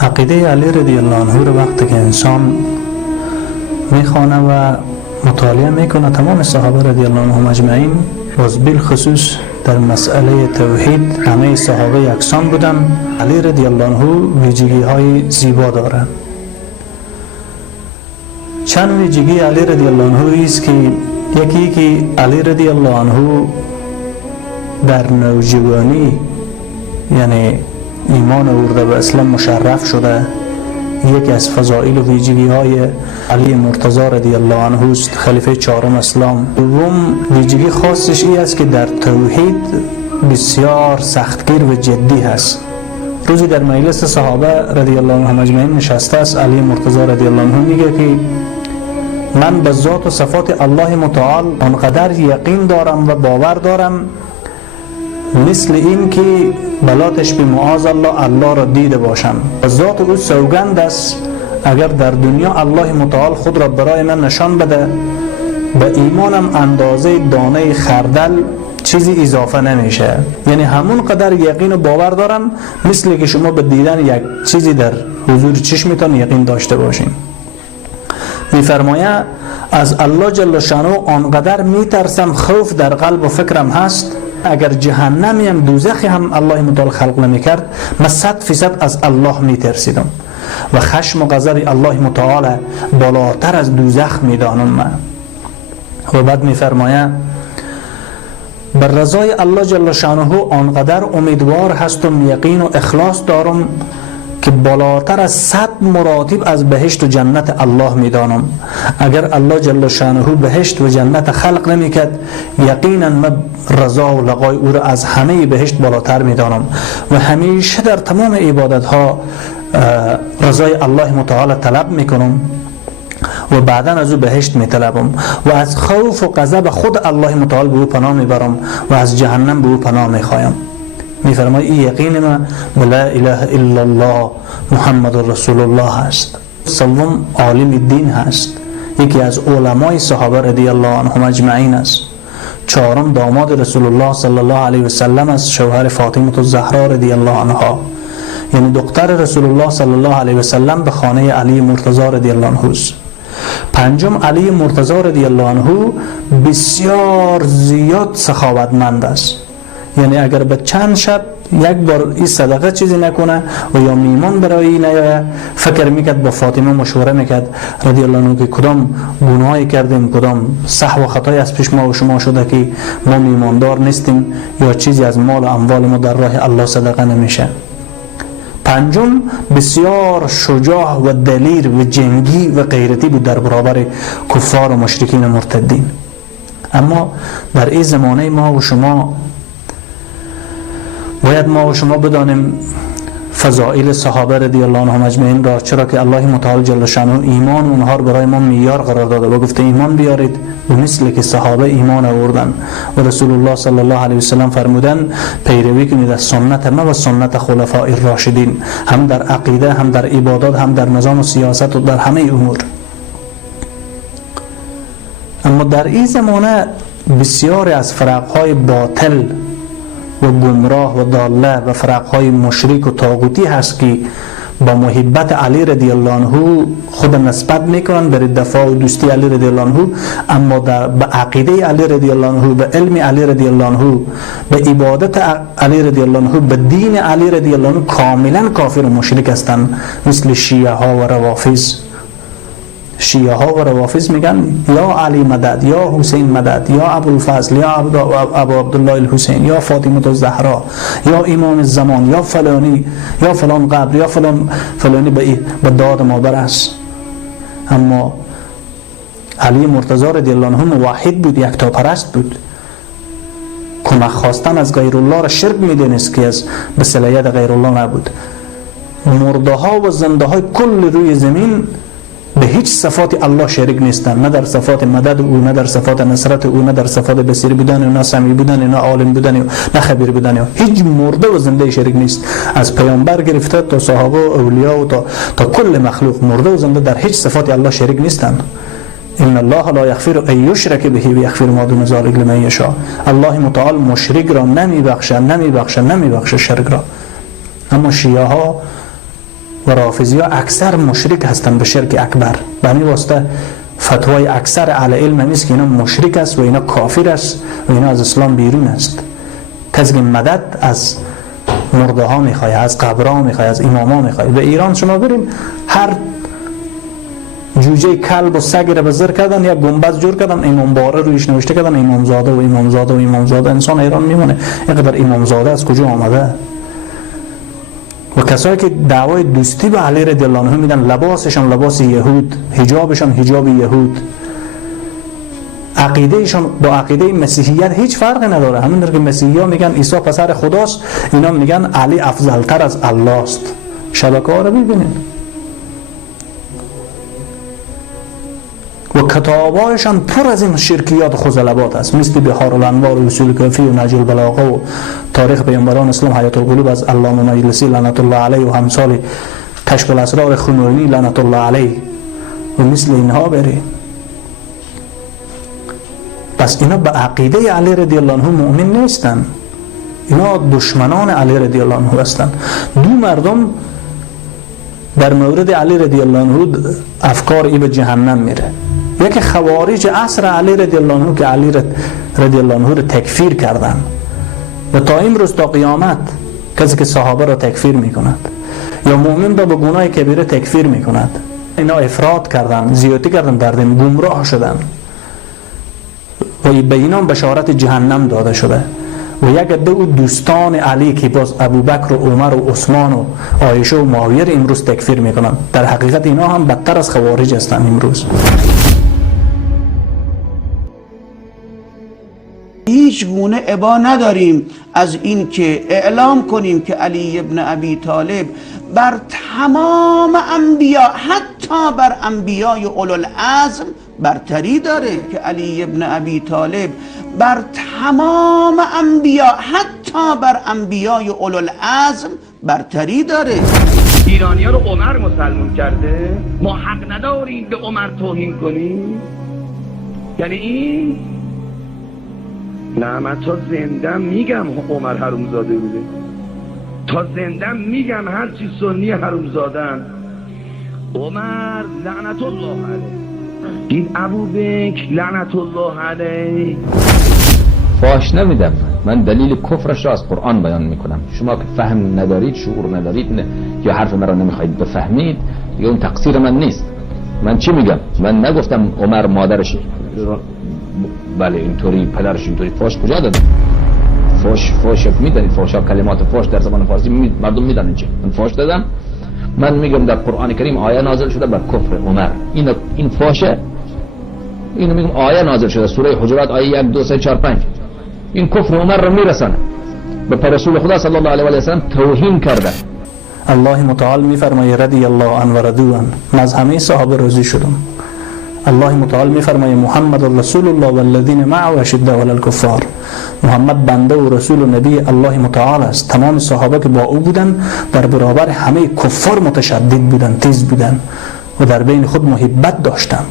عقیده علی رضی الله عنه رو وقتی که انسان میخوانه و مطالعه میکنه، تمام صحابه رضی الله عنهم اجمعین و بالخصوص در مسئله توحید همه صحابه یکسان بودن. علی رضی الله عنه ویژگی های زیبا داره. چند ویژگی علی رضی الله عنه است که یکی علی رضی الله عنه در نوجوانی یعنی ایمان آورده و اسلام مشرف شده. یکی از فضائل و ویژگی های علی مرتضی رضی الله عنه است، خلیفه چهارم اسلام. دوم ویژگی خاصش این است که در توحید بسیار سختگیر و جدی هست. روزی در مجلس صحابه رضی الله عنهم اجمعین نشسته است. علی مرتضی رضی الله عنه میگه که من به ذات و صفات الله متعال آنقدر یقین دارم و باور دارم مثل این که بلاتش به معاذ الله را دیده باشم. ذات او سوگند است اگر در دنیا الله متعال خود را برای من نشان بده، به ایمانم اندازه دانه خردل چیزی اضافه نمیشه. یعنی همون قدر یقین و باور دارم مثل که شما به دیدن یک چیزی در حضور چشمتان یقین داشته باشین. میفرماید از الله جل شانه آنقدر میترسم، خوف در قلب و فکرم هست، اگر جهنمی هم دوزخی هم الله متعال خلق نمیکرد من 100% از الله میترسیدم و خشم و غضب الله متعال بالاتر از دوزخ میدانم من. و بعد میفرماید بر رضای الله جل شانه آنقدر امیدوار هستم، یقین و اخلاص دارم که بالاتر از 100 مراتب از بهشت و جنت الله میدانم. اگر الله جل شانه بهشت و جنت خلق نمیکرد یقینا من رضا و لقای او را از همه بهشت بالاتر میدانم و همیشه در تمام عبادت ها رضای الله متعال طلب میکنم و بعدا از او بهشت میطلبم و از خوف و غضب خود الله متعال به او پناه میبرم و از جهنم به او پناه میخوایم. میفرماید این یقین ما لا اله الا الله محمد رسول الله هست. سوم عالم دین هست، یکی از علمای صحابه رضی الله عنهم اجمعین است. چهارم داماد رسول الله صلی الله علیه و سلم است، شوهر فاطمه الزهرا رضی الله عنها، یعنی دختر رسول الله صلی الله علیه و سلم به خانه علی مرتضی رضی الله عنه است. پنجم علی مرتضی رضی الله عنه بسیار زیاد سخاوتمند است، یعنی اگر به چند شب یک بار این صدقه چیزی نکنه و یا میمان برای نیاید فکر میکرد با فاطمه مشوره میکرد رضی الله عنها که کدام گناهی کردیم، کدام سهو و خطایی از پیش ما و شما شده که ما میماندار نیستیم یا چیزی از مال و اموال ما در راه الله صدقه نمیشه. پنجم بسیار شجاع و دلیر و جنگی و غیرتی بود در برابر کفار و مشرکین مرتدین. اما در این زمانه ما و شما باید ما و شما بدانیم فضائل صحابه رضی الله عنهم اجمعین را، چرا که الله متعال جل شانه ایمان اونها را برای ما معیار قرار داده و گفته ایمان بیارید و مثل که صحابه ایمان آوردن و رسول الله صلی الله علیه و سلم فرمودن پیروی کنید از سنت ما و سنت خلفاء الراشدین، هم در عقیده، هم در عبادات، هم در نظام و سیاست و در همه امور. اما در این زمانه بسیاری از فرقهای باطل و گمراه و ضاله و فرقهای مشرک و طاغوتی هست که با محبت علی رضی الله عنه خود نسبت میکنن در دفاع و دوستی علی رضی الله عنه، اما به عقیده علی رضی الله عنه، به علم علی رضی الله عنه، به عبادت علی رضی الله عنه، به دین علی رضی الله عنه کاملا کافر و مشرک هستند، مثل شیعه ها و روافض. شیعه ها و روافض میگن یا علی مدد، یا حسین مدد، یا ابوالفضل، یا ابو عبدالله الحسین، یا فاطمه الزهرا، یا امام الزمان، یا فلانی، یا فلان قبر، یا فلانی به داد ما برس. اما علی مرتضی رضی الله عنه موحد بود، یکتا پرست بود، کمک خواستن از غیر الله را شرک میدونست که از به صلاحیت غیر الله نبود. مرده ها و زنده های کل روی زمین به هیچ صفات الله شریک نیستن، نه در صفات مدد او، نه در صفات نصرت او، نه در صفات بصیر بودن او، نه سمیع بودن او، نه عالم بودن او، نه خبیر بودن او. هیچ مرده و زنده شریک نیست، از پیامبر گرفته تا صحابه و اولیاء و تا کل مخلوق، مرده و زنده در هیچ صفات الله شریک نیستن. ان الله لا یغفر ان یشرک به و یغفر ما دون ذلک لمن یشاء. الله متعال مشرک را نمیبخشه شرک را. اما شیعه ها و رافضی ها اکثر مشرک هستند به شرک اکبر. به همین واسطه فتوای اکثر اهل علم نیست که اینا مشرک است و اینا کافر است و اینا از اسلام بیرون است. کسی که مدد از مرده ها میخواه، از قبرها میخواه، از امام ها میخواه. به ایران شما بریم هر جوجه کلب و سگ را بزر کردن، یا گنبد جور کردن، امام باره رویش نوشته کردن امامزاده و امامزاده و امامزاده. انسان ایران میمونه اینقدر امامزاده از کجا آمده؟ و کسایی که دعوای دوستی به علی رضی الله عنه میدن، لباسشان لباس یهود، حجابشان حجاب یهود، عقیدهشان با عقیده مسیحیت هیچ فرقی نداره. همونطور که مسیحی‌ها میگن عیسی پسر خداست، اینا میگن علی افضلتر از الله است. شبکه‌ها رو ببینید و کتابایشان پر از این شرکیات و خزلبات است، مثل بحار الانوار و اصول کافی و نهج البلاغه و تاریخ پیامبران اسلام، حیات القلوب از علامه مجلسی لعنت الله علیه و همثال کشف الاسرار خمینی لعنت الله علیه و مثل اینها بری. پس اینا به عقیده علی رضی الله عنه مؤمن نیستن، اینا دشمنان علی رضی الله عنه هستند. دو مردم در مورد علی رضی الله عنه افکار ای به جهنم میره. یکی خوارج عصر علی رضی الله عنه که علی رضی الله عنه رو تکفیر کردن و تا امروز تا قیامت کسی که صحابه را تکفیر میکند یا مؤمن را به گناه کبیره تکفیر میکند، اینا افراط کردن، زیادتی کردن، در دین گمراه شدن و به اینا بشارت جهنم داده شده. و یک عده دوستان علی که باز ابوبکر و عمر و عثمان و عایشه و معاویه امروز تکفیر میکنن، در حقیقت اینا هم بدتر از خوارج هستند امروز. هیچ گونه ابا نداریم از این که اعلام کنیم که علی ابن ابی طالب بر تمام انبیا، حتی بر انبیای اولوالعزم برتری داره، که علی ابن ابی طالب بر تمام انبیا، حتی بر انبیای اولوالعزم برتری داره. ایرانی ها رو عمر مسلمون کرده، ما حق نداریم به عمر توهین کنیم. یعنی این نه، من تا زندم میگم عمر حرومزاده بوده، تا زندم میگم هر چی سنی حرومزادن. عمر لعنت الله علیه، این ابوبکر لعنت الله علیه. فاش نمیدم، من دلیل کفرش را از قرآن بیان میکنم. شما که فهم ندارید، شعور ندارید، یا حرف مرا نمیخواید بفهمید، یا اون تقصیر من نیست. من چی میگم؟ من نگفتم عمر مادرش بله اینطوری، پدرش اینطوری. فاش کجا دادم؟ فاش میدونید، فاشا کلمات فاش در زبان فارسی مردم میدونن چی. من فاش دادم؟ من میگم در قرآن کریم آیه نازل شده بر کفر عمر. این فاشه. اینو میگم آیه نازل شده سوره حجرات آیه 1 2 3 4 5. این کفر عمر رو میرسانه به رسول خدا صلی الله علیه و سلم، توهین کرده. الله متعال میفرمایه رضی الله عنه و رضوا عنه، من از همه صحابه راضی شدم. الله متعال میفرمایه محمد رسول الله والذین معه اشداء علی الکفار، محمد بنده و رسول و نبی الله متعال است. تمام صحابه که با او بودن در برابر همه کفار متشدد بودن، تیز بودن و در بین خود محبت داشتن.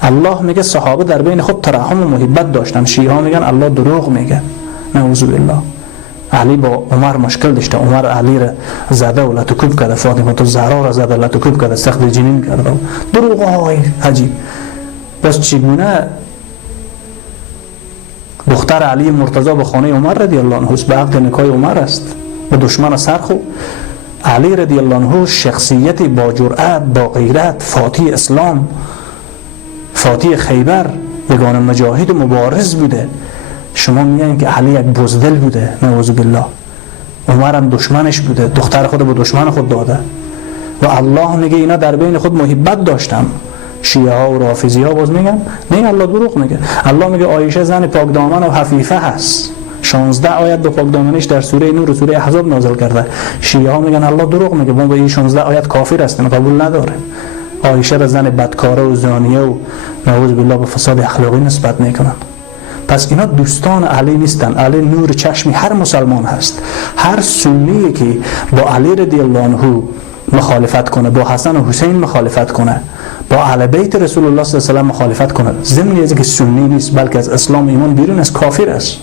الله میگه صحابه در بین خود ترحم و محبت داشتن. شیعه ها میگن الله دروغ میگه، نعوذ بالله. علی با عمر مشکل داشته، عمر علی را زده و لطکوب کرده، فاطمه الزهرا را زده لطکوب کرده، سخت جنین کرده. دروغ های عجیب. بس چگونه دختر علی مرتضی به خانه عمر رضی الله عنه به عقد نکاح عمر است، به دشمن سرخو. علی رضی الله عنه شخصیت با جرأت، با غیرت، فاتح اسلام، فاتح خیبر، یگانه مجاهد و مبارز بوده. شما میگین که علی یک بزدل بوده، نعوذ بالله. عمر هم دشمنش بوده، دختر خود به دشمن خود داده. و الله میگه اینا در بین خود محبت داشتن. شیعه ها و رافضی ها باز میگن نه، الله دروغ میگه. الله میگه عایشه زن پاک دامن و حفیفه هست. 16 آیت به پاک دامنش در سوره نور و سوره احزاب نازل کرده. شیعه ها میگن الله دروغ میگه، ما به این 16 آیت کافر هستیم، قبول نداره. عایشه را زن بدکاره و زانیه و نعوذ بالله به فساد اخلاقی نسبت میکنن. پس اینا دوستان علی نیستن. علی نور چشمی هر مسلمان هست. هر سنی که با علی رضی الله عنه مخالفت کنه، با حسن و حسین مخالفت کنه، با اهل بیت رسول الله صلی الله علیه و آله مخالفت کنه، ضمن از که سنی نیست بلکه از اسلام ایمان بیرون از کافر است.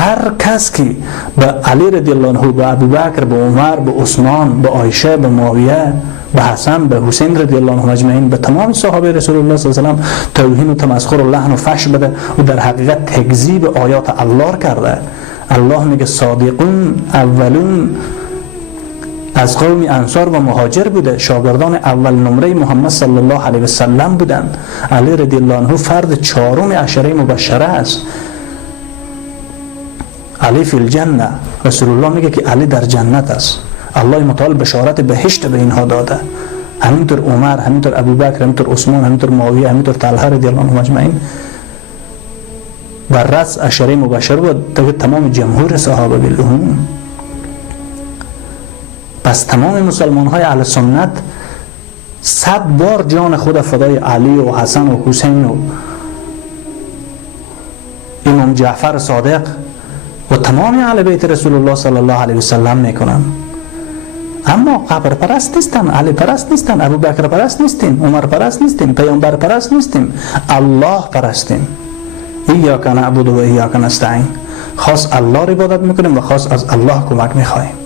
هر کس که به علی رضی الله عنه، به ابوبکر، به عمر، به عثمان، به عایشه، به معاویه، به حسن، به حسین رضی الله عنهم اجمعین، به تمام صحابه رسول الله صلی الله علیه و سلم توهین و تمسخر و لعن و فحش بده و در حقیقت تکذیب آیات الله کرده. الله میگه صادقون اولون از قوم انصار و مهاجر بوده، شاگردان اول نمره محمد صلی الله علیه و سلم بودند. علی رضی الله عنه فرد چهارم عشره مبشره است. علی فی الجنه، رسول الله میگه که علی در جنت است. الله متعال بشارت بهشت به اینها داده. همینطور عمر، همینطور ابوبکر، همینطور عثمان، همینطور معاویه، همینطور طلحه رضی الله عنهم اجمعین بر رأس عشره مبشره بود، دیگه تمام جمهور صحابه بالعموم. پس تمام مسلمان های اهل سنت 100 بار جان خود فدای علی و حسن و حسین و امام جعفر صادق و تمام اهل بیت رسول الله صلی الله علیه و سلم میکنن. اما قبر پرست نیستن، علی پرست نیستن، ابوبکر پرست نیستیم، عمر پرست نیستیم، پیامبر پرست نیستیم، الله پرستیم. ایاک نعبد و ایاک نستعین. خاص الله را عبادت میکنیم و خاص از الله کمک میخواهیم.